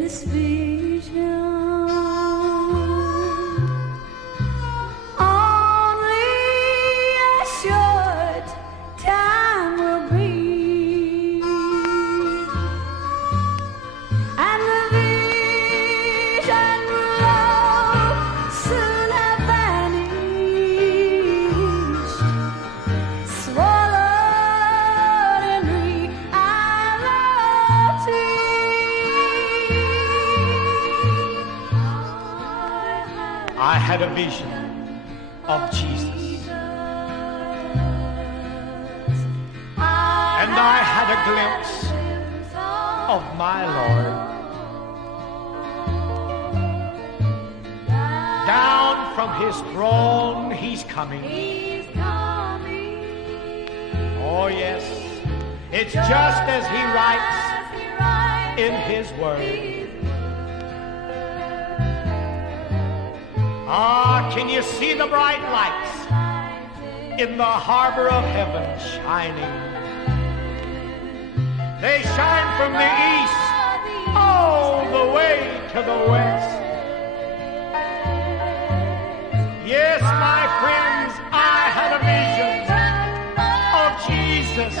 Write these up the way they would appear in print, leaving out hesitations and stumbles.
this vision. I had a vision of Jesus, and I had a glimpse of my Lord. Down from his throne he's coming. Oh yes, it's just as he writes in his word. Ah, can you see the bright lights in the harbor of heaven shining? They shine from the east all the way to the west. Yes, my friends, I had a vision of Jesus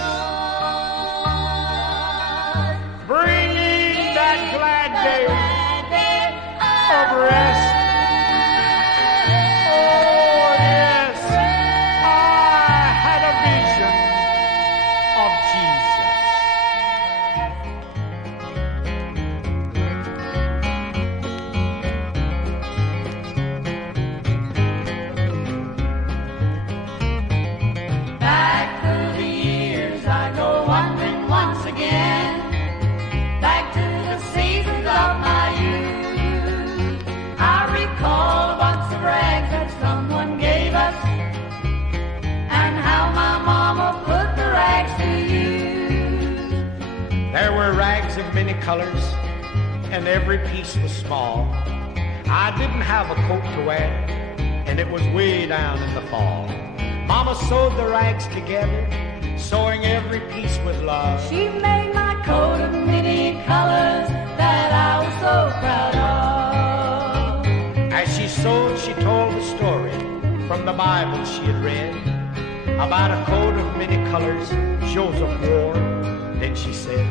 bringing that glad day of rest. There were rags of many colors, and every piece was small. I didn't have a coat to wear, and it was way down in the fall. Mama sewed the rags together, sewing every piece with love. She made my coat of many colors that I was so proud of. As she sewed, she told a story from the Bible she had read about a coat of many colors Joseph wore. Then she said,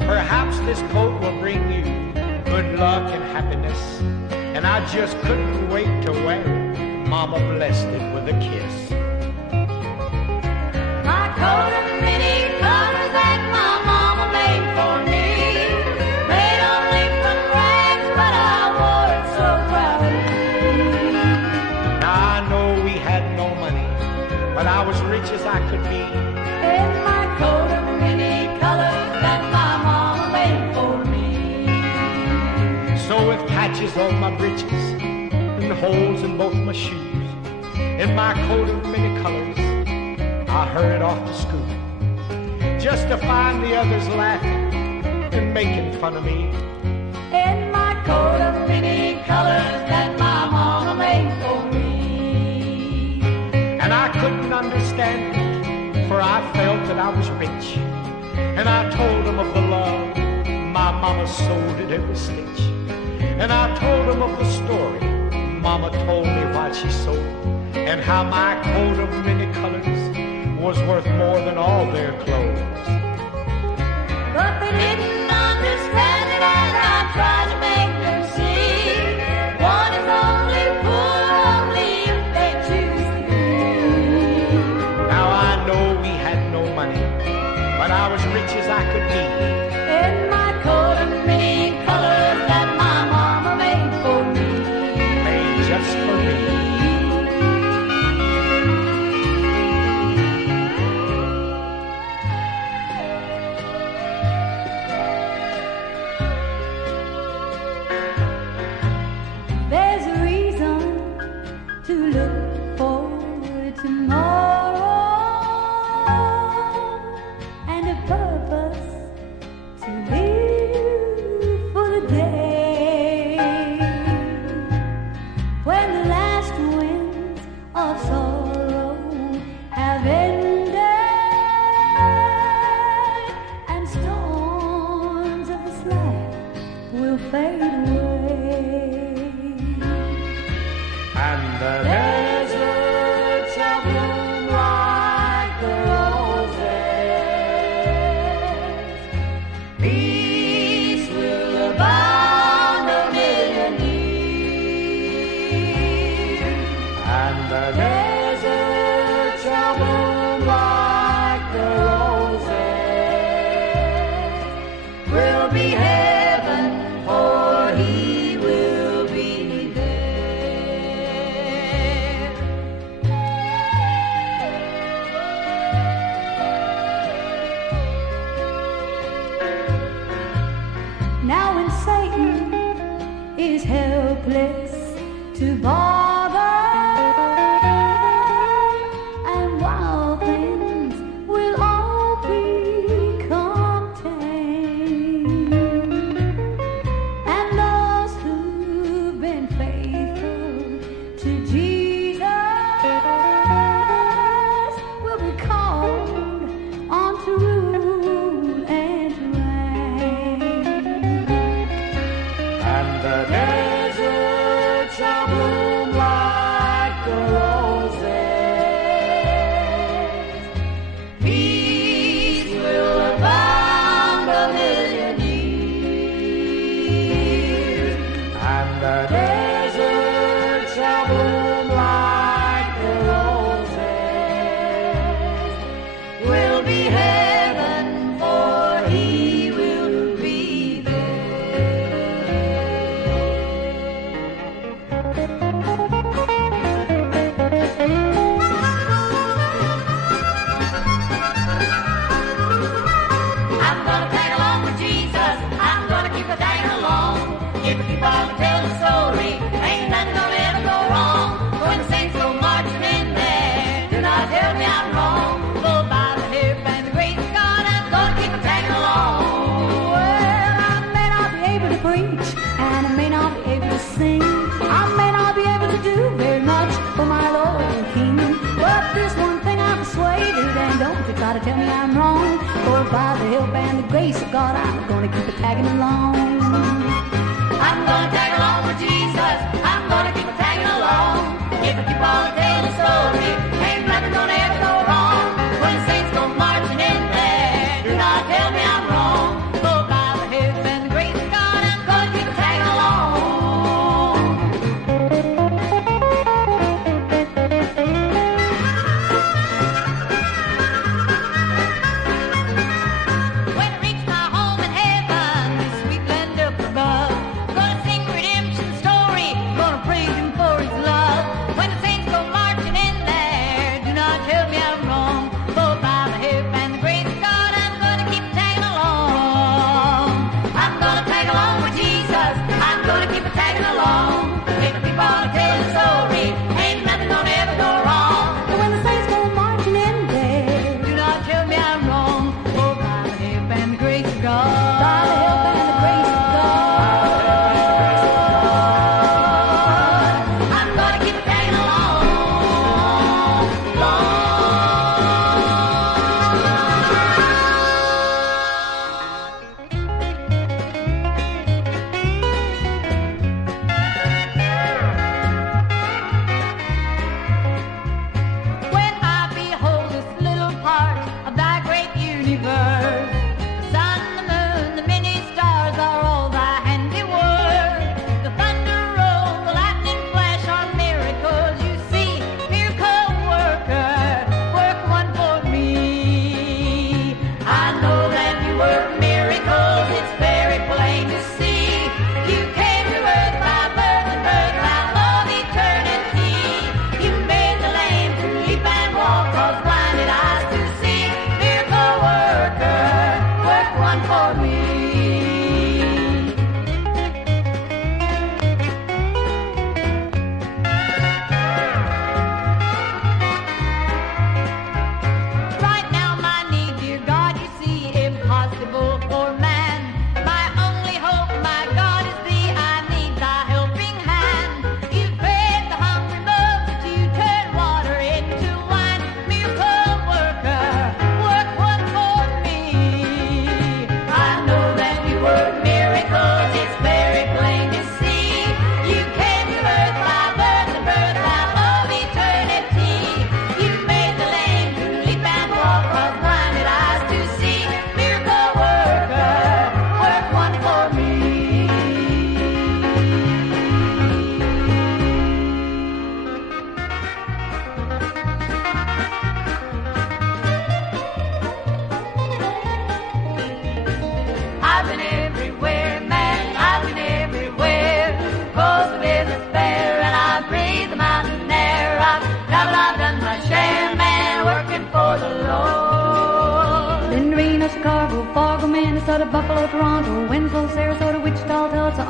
perhaps this coat will bring you good luck and happiness. And I just couldn't wait to wear it. Mama blessed it with a kiss. My coat of many colors that my mama made for me, made only from rags, but I wore it so proudly. Now I know we had no money, but I was rich as I could be. In my coat of many colors that my mama made for me. So with patches on my breeches and holes in both my shoes, in my coat of many colors, I hurried off to school, just to find the others laughing and making fun of me. In my coat of many colors that my mama made for me. And I couldn't understand it, for I felt that I was rich. And I told them of the love my mama sewed at every stitch. And I told them of the story mama told me while she sewed, and how my coat of many colors was worth more than all their clothes. But they didn't understand it as I tried to make them see. One is only poor only if they choose to be. Now I know we had no money, but I was rich as I could be. In my coat of many colors that my mama made for me. Made just for me. will fade away. And the desert shall bloom like the roses. Peace will abound a million years. And the desert shall bloom like the roses. Will be heaven, for he will be there. Now when Satan is helpless to bother, and wild things will all become tame, and those who've been faithful to Jesus will be called on to rule and reign. And the desert shall bloom like the roses. Peace will abound a million years. And the desert shall bloom like the roses. Will be heaven, for he will be I'm gonna tag along with Jesus. I'm gonna keep a tagging along. If we keep on telling the story, ain't nothing gonna ever go wrong. When the saints go marching in there, do not tell me I'm wrong. Go by the hip and the grace of God, I'm gonna keep a tagging along. Well, I may not be able to preach, and I may not be able to sing. I may not be able to do very much for my Lord and King. But this one thing I'm persuaded, and don't you try to tell me I'm wrong. For by the help and the grace of God, I'm gonna keep a tagging along. I'm gonna tag along with Jesus. I'm gonna keep a tagging along. If I keep on telling the story, ain't nothing gonna ever go wrong. When the saints go marching in there, do not tell me I'm wrong. Go by the help and the grace of God, I'm gonna keep a tagging along. When I reach my home in heaven, sweet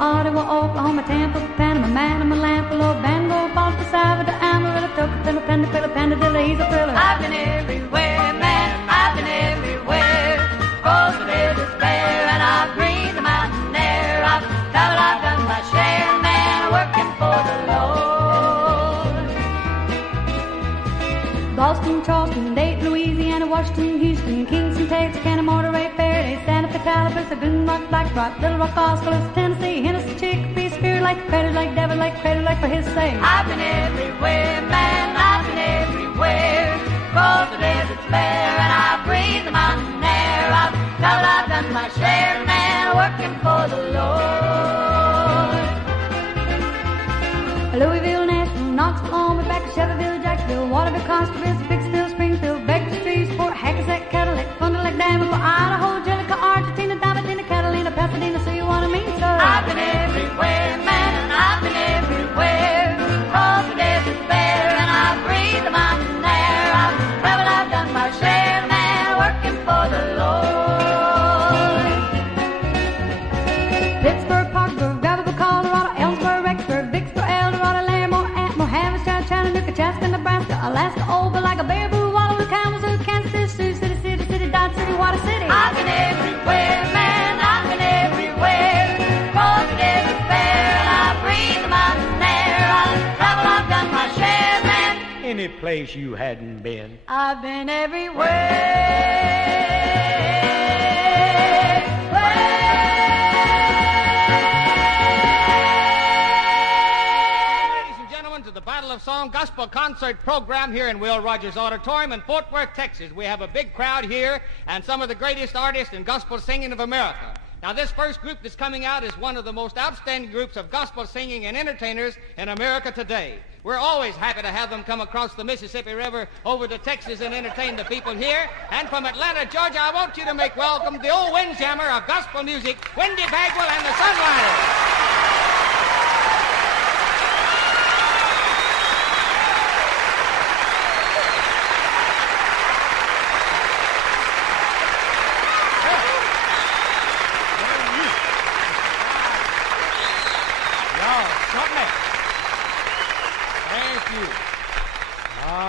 Ottawa, Oklahoma, Tampa, Panama, Manama, Lampolo, Bango, Balta, Salvador, Amarillo, Tocopilla, Pendapilla, Pendadilla, he's a thriller. I've been everywhere, man, I've been everywhere. Crossed the deserts bare and I've breathed the mountain air. I've traveled, I've done my share, man, working for the Lord. Boston, Charleston, Dayton, Louisiana, Washington, Houston, Kingston, Texarkana, Monterey, Faraday, Santa Fe, Tallahassee, Boone Rock, Black Rock, Little Rock, Oskaloosa, Tennessee, Hennessy, Chicopee, Spirit Lake, Crater Lake, Devil Lake, Crater Lake, for his sake. I've been everywhere, man, I've been everywhere. Crossed the deserts bare and I've breathed the mountain air. I've traveled, I've done my share, man, working for the Lord. Louisville, Nashville, Knoxville, Omaha, back to Shelbyville, Jacksonville, Waterville, Costaville, Bixville, Springfield, Bakersfield, Sport, Hackensack, Cadillac, Fond du Lac, Danville, Idaho, Jellicoe, Argentina, Diamantina, Catalina, Pasadena, so you want to mean, sir? I've been everywhere, man, I've been everywhere. Crossed the deserts bare and I've breathed the mountain air. I've traveled, I've done my share, man, working for the Lord. Pittsburgh, Parkersburg, Gravelville, Colorado, Ellsworth, Rexburg, Vicksburg, Eldorado, Larimore, Atmore, Haverstraw, Chattanooga, Chaska, Nebraska, Alaska, Opelika, Baraboo, Waterloo, Kalamazoo, Kansas City, Sioux City, City, Dodge City, Water City. I've been everywhere, man, I've been everywhere. Crossed the deserts bare and I've breathed the mountain air. I've traveled, I've done my share, man. Any place you hadn't been. I've been everywhere. Ladies and gentlemen, to the Battle of Song Gospel Concert Program here in Will Rogers Auditorium in Fort Worth, Texas. We have a big crowd here and some of the greatest artists in gospel singing of America. Now, this first group that's coming out is one of the most outstanding groups of gospel singing and entertainers in America today. We're always happy to have them come across the Mississippi River over to Texas and entertain the people here. And from Atlanta, Georgia, I want you to make welcome the old windjammer of gospel music, Wendy Bagwell and the Sunliters.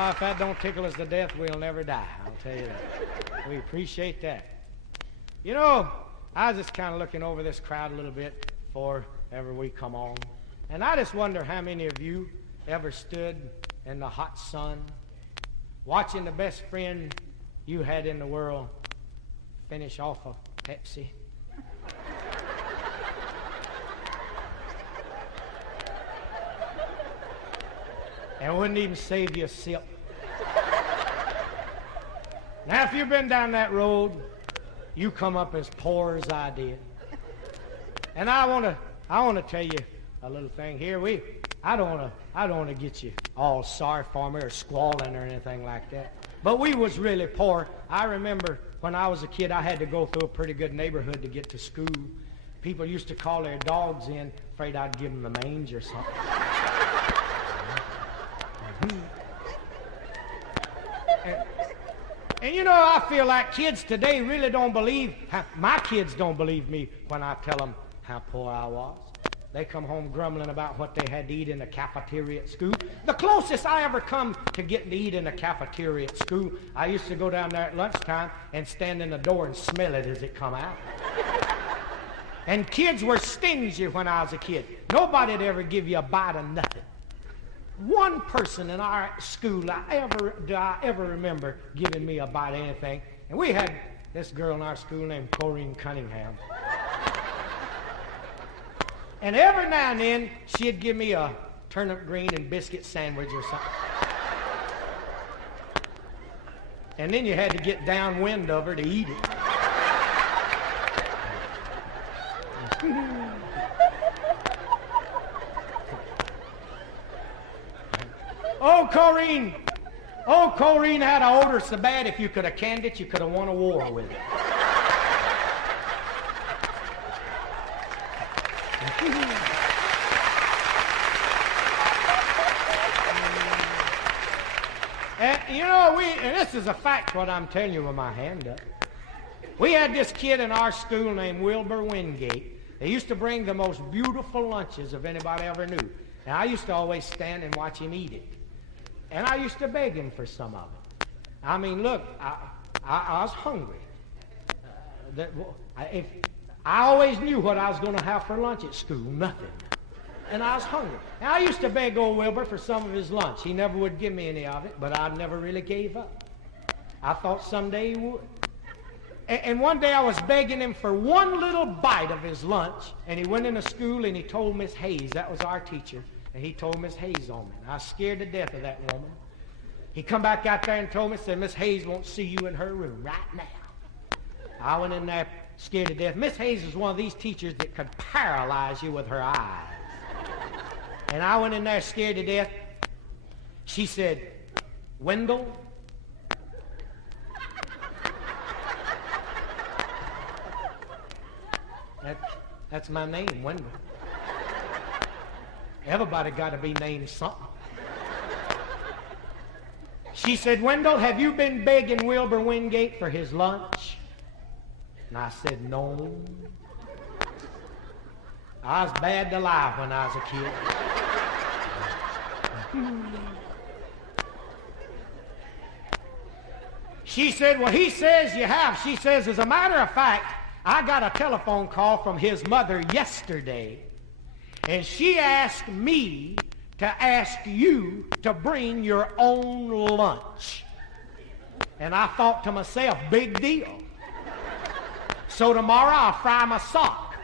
If that don't tickle us to death, we'll never die. I'll tell you that. We appreciate that. You know, I was just kind of looking over this crowd a little bit before ever we come on. And I just wonder how many of you ever stood in the hot sun watching the best friend you had in the world finish off a Pepsi. And wouldn't even save you a sip. Now, if you've been down that road, you come up as poor as I did. And I want to tell you a little thing here. I don't want to get you all sorry for me or squalling or anything like that. But we was really poor. I remember when I was a kid, I had to go through a pretty good neighborhood to get to school. People used to call their dogs in, afraid I'd give them the mange or something. And you know, I feel like kids today really don't believe, my kids don't believe me when I tell them how poor I was. They come home grumbling about what they had to eat in the cafeteria at school. The closest I ever come to getting to eat in the cafeteria at school, I used to go down there at lunchtime and stand in the door and smell it as it come out. And kids were stingy when I was a kid. Nobody'd ever give you a bite of nothing. One person in our school I ever remember giving me a bite of anything. And we had this girl in our school named Corrine Cunningham. And every now and then, she'd give me a turnip green and biscuit sandwich or something. And then you had to get downwind of her to eat it. Oh, Corrine had an odor so bad if you could have canned it, you could have won a war with it. And you know, and this is a fact what I'm telling you with my hand up. We had this kid in our school named Wilbur Wingate. They used to bring the most beautiful lunches of anybody ever knew. And I used to always stand and watch him eat it. And I used to beg him for some of it. I mean, look, I was hungry. I always knew what I was going to have for lunch at school, nothing. And I was hungry. And I used to beg old Wilbur for some of his lunch. He never would give me any of it, but I never really gave up. I thought someday he would. And one day I was begging him for one little bite of his lunch, and he went into school and he told Miss Hayes, that was our teacher, and he told Miss Hayes on me. And I was scared to death of that woman. He come back out there and told me, said, Miss Hayes won't see you in her room right now. I went in there scared to death. Miss Hayes is one of these teachers that could paralyze you with her eyes. And I went in there scared to death. She said, Wendell, that's my name, Wendell. Everybody got to be named something. She said, Wendell, have you been begging Wilbur Wingate for his lunch? And I said, no. I was bad to lie when I was a kid. She said, well, he says you have. She says, as a matter of fact, I got a telephone call from his mother yesterday, and she asked me to ask you to bring your own lunch. And I thought to myself, big deal. So tomorrow I'll fry my sock.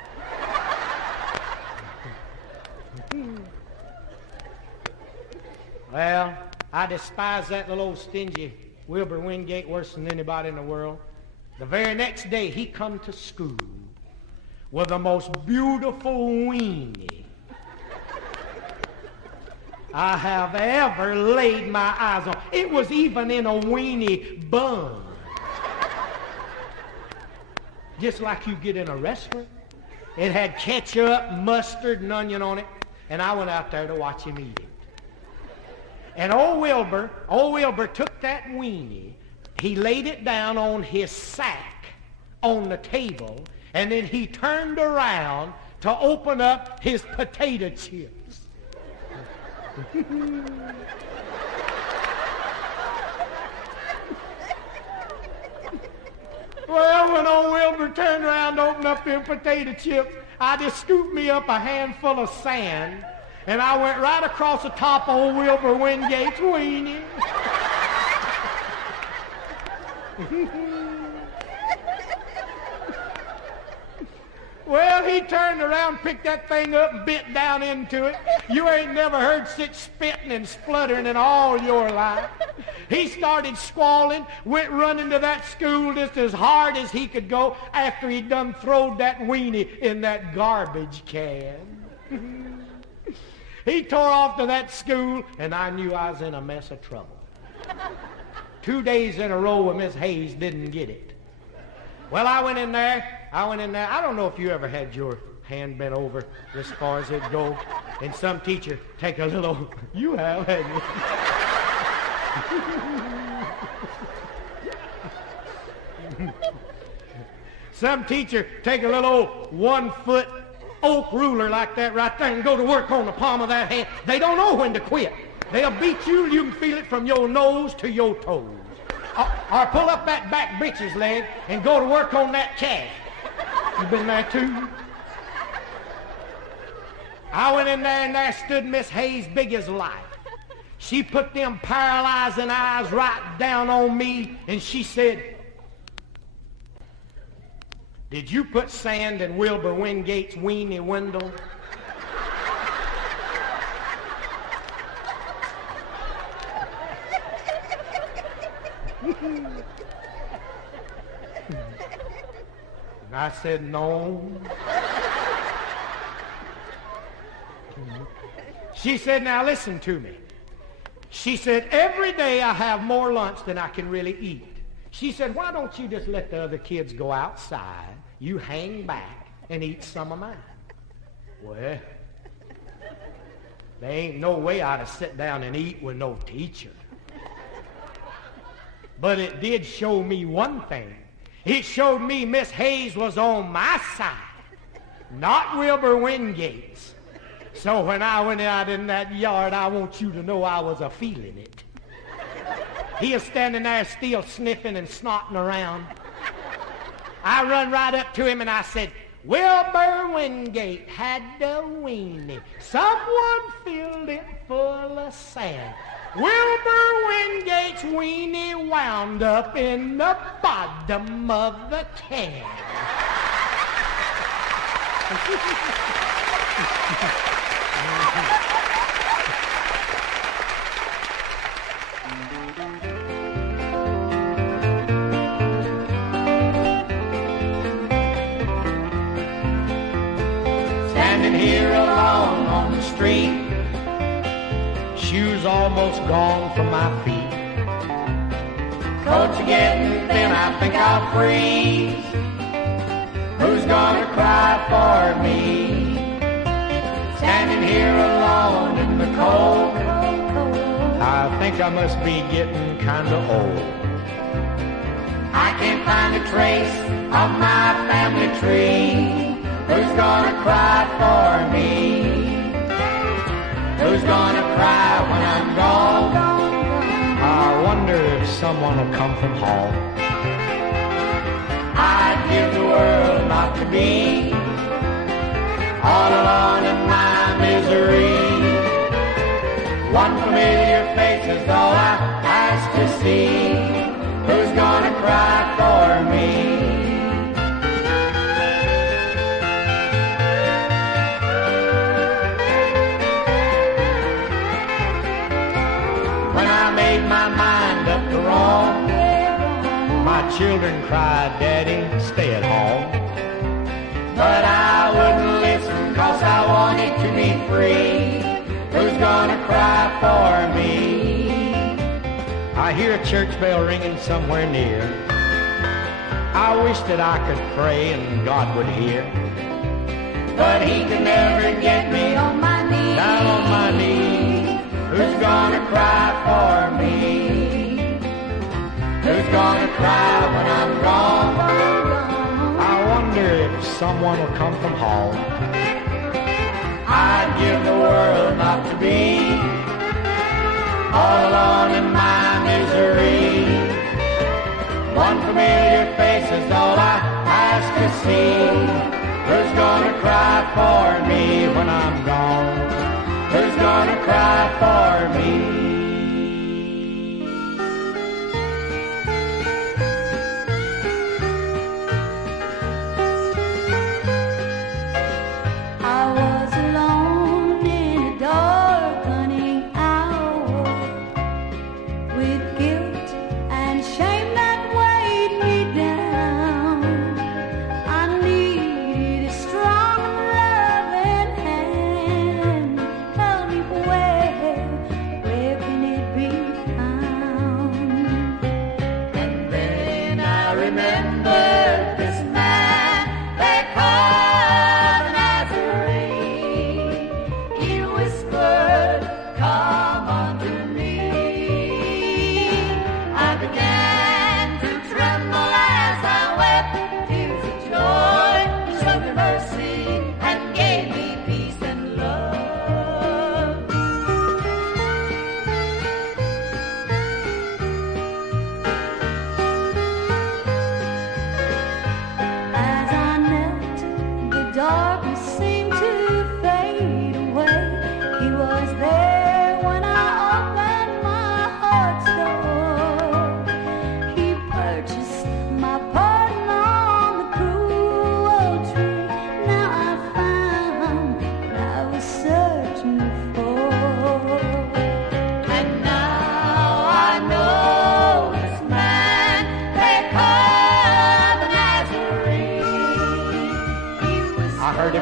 Well, I despise that little old stingy Wilbur Wingate worse than anybody in the world. The very next day, he come to school with the most beautiful weenie I have ever laid my eyes on. It was even in a weenie bun. Just like you get in a restaurant. It had ketchup, mustard, and onion on it. And I went out there to watch him eat it. And old Wilbur took that weenie, he laid it down on his sack on the table, and then he turned around to open up his potato chips. Well, when old Wilbur turned around to open up them potato chips, I just scooped me up a handful of sand, and I went right across the top of old Wilbur Wingate's weenie. Well, he turned around, picked that thing up, and bit down into it. You ain't never heard such spitting and spluttering in all your life. He started squalling, went running to that school just as hard as he could go after he'd done throwed that weenie in that garbage can. He tore off to that school, and I knew I was in a mess of trouble. 2 days in a row where Miss Hayes didn't get it. Well, I went in there. I don't know if you ever had your hand bent over as far as it goes, and some teacher take a little, you have, hadn't you? Some teacher take a little 1-foot oak ruler like that right there and go to work on the palm of that hand. They don't know when to quit. They'll beat you. You can feel it from your nose to your toes. Or pull up that back breeches leg and go to work on that calf. You been there too? I went in there and there stood Miss Hayes big as life. She put them paralyzing eyes right down on me, and she said, did you put sand in Wilbur Wingate's weenie, Wendell? And I said, no. She said, now listen to me. She said, every day I have more lunch than I can really eat. She said, why don't you just let the other kids go outside, you hang back and eat some of mine? Well, there ain't no way I'd have sit down and eat with no teacher. But it did show me one thing. It showed me Miss Hayes was on my side. Not Wilbur Wingate's. So when I went out in that yard, I want you to know I was a-feeling it. He is standing there still sniffing and snotting around. I run right up to him and I said, Wilbur Wingate had a weenie. Someone filled it full of sand. Wilbur Wingate's weenie wound up in the bottom of the can. Standing here alone on the street, shoes almost gone from my feet. Coats are getting thin, I think I'll freeze. Who's gonna cry for me? Standing here alone in the cold, I think I must be getting kinda old. I can't find a trace of my family tree. Who's gonna cry for me? Who's gonna cry when I'm gone? I wonder if someone will come from home. I'd give the world not to be all alone in my misery. One familiar face is all I ask to see. Who's gonna cry for me? When I made my mind up to roam, my children cried, Daddy, stay at home. But I wouldn't listen, 'cause I wanted to be free. Who's gonna cry for me? I hear a church bell ringing somewhere near. I wish that I could pray and God would hear. But he can never get me on my knees, down on my knees. Who's gonna cry for me? Who's gonna cry when I'm gone? I wonder if someone will come from home. I'd give the world not to be all alone in my misery. One familiar face is all I ask to see. Who's gonna cry for me when I'm gone? Who's gonna cry for me?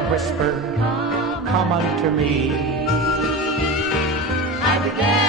Whisper, come unto me. I began